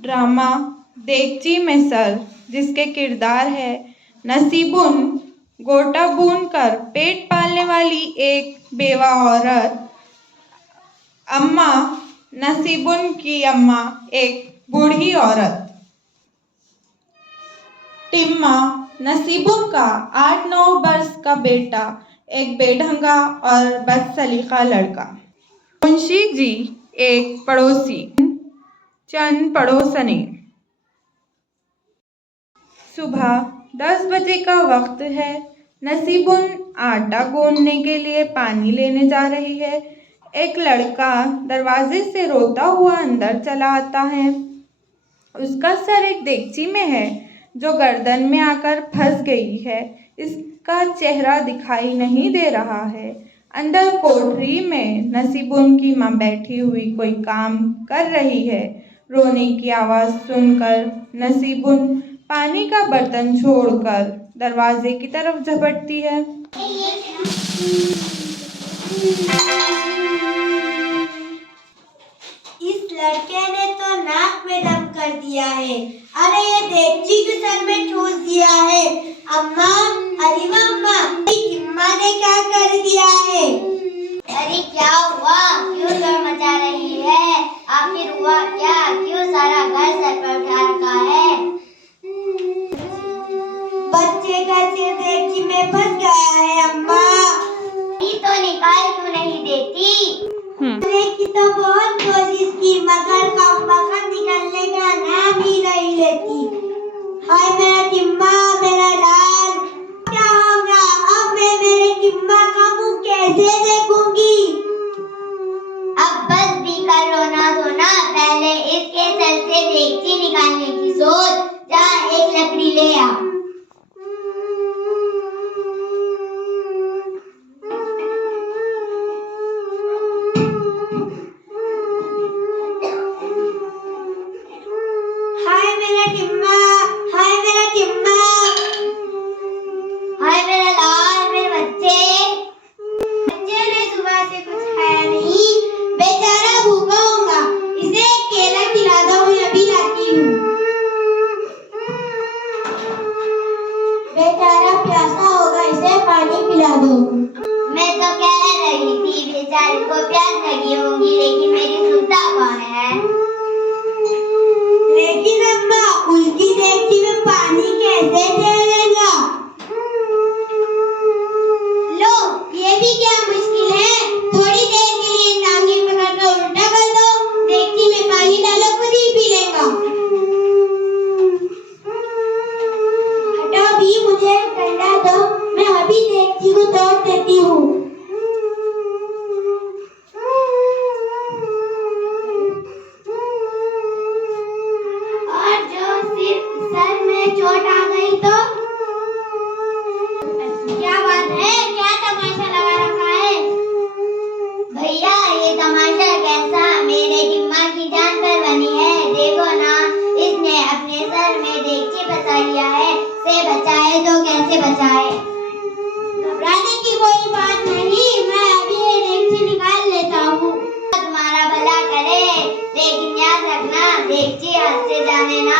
Drama देगची में sir, जिसके किरदार है नसीबुन, गोटा बून कर पेट पालने वाली एक बेवा औरत, अम्मा, नसीबुन की अम्मा एक बूढ़ी औरत। टिम्मा, नसीबुन का 8-9 वर्ष का बेटा, एक बेढंगा और बदसलीका लड़का। मुंशी जी एक पड़ोसी, चंद पड़ोसने। सुबह 10 बजे का वक्त है। नसीबुन आटा गूंदने के लिए पानी लेने जा रही है। एक लड़का दरवाजे से रोता हुआ अंदर चला आता है। उसका सर एक देगची में है जो गर्दन में आकर फंस गई है। इसका चेहरा दिखाई नहीं दे रहा है। अंदर कोठरी में नसीबुन की माँ बैठी हुई कोई काम कर रही है। रोने की आवाज़ सुनकर नसीबुन पानी का बर्तन छोड़कर दरवाजे की तरफ झपटती है। इस लड़के ने तो नाक में दम कर दिया है। अरे ये देगची के सर में ठूस दिया है। अम्मा, अरे अम्मा, टिम्मा ने क्या कर दिया है? अरे क्या हुआ? क्यों शोर मचा रही है? आखिर हुआ क्या? क्यों सारा घर सर पर उठा रखा है? बच्चे का सिर देगची में फंस गया है अम्मा। ये तो निकाल क्यों नहीं देती? अरे की तो बहुत कोशिश की मगर कम वक्त निकलने का नाम ही नहीं लेती। हाय मेरा टिम्मा, मेरा लाल, क्या होगा अब? मैं मेरे टिम्मा का मुंह कैसे देखूंगी? अब बस भी कर रोना धोना, पहले इसके सर से देगची निकालने की सोच। जा एक लकड़ी ले आ। हाय मेरा टिम्मा, हाय मेरा टिम्मा, हाय मेरा लाल, मेरे बच्चे। बच्चे ने सुबह से कुछ खाया नहीं, बेचारा भूखा होगा। इसे केला खिला दो, मैं अभी लाती हूँ। बेचारा प्यासा होगा, इसे पानी पिला दो। मैं तो कह रही थी बेचारे को प्यास लगी होगी, लेकिन मेरी सुनता कौन है? लेकिन अम्मा, उनकी देगची में पानी कैसे चलेगा? लो, ये भी क्या मुश्किल है? थोड़ी देर के लिए टांगे पकड़कर उल्टा कर दो, देगची में पानी डालो, खुद ही पी लेगा। हटो भी, मुझे ठंडा दो, मैं अभी देगची को तोड़ देती हूँ। और जो सर में चोट आ गई तो? क्या बात है? क्या तमाशा लगा रखा है? भैया ये तमाशा कैसा? मेरे टिम्मा की जान पर बनी है। देखो ना, इसने अपने सर में देगची फंसा लिया है। से बचाए तो कैसे बचाए? घबराने की कोई बात नहीं, मैं अभी ये देगची निकाल लेता हूँ। तुम्हारा भला करे, लेकिन याद रखना देगची हाथ से जाने ना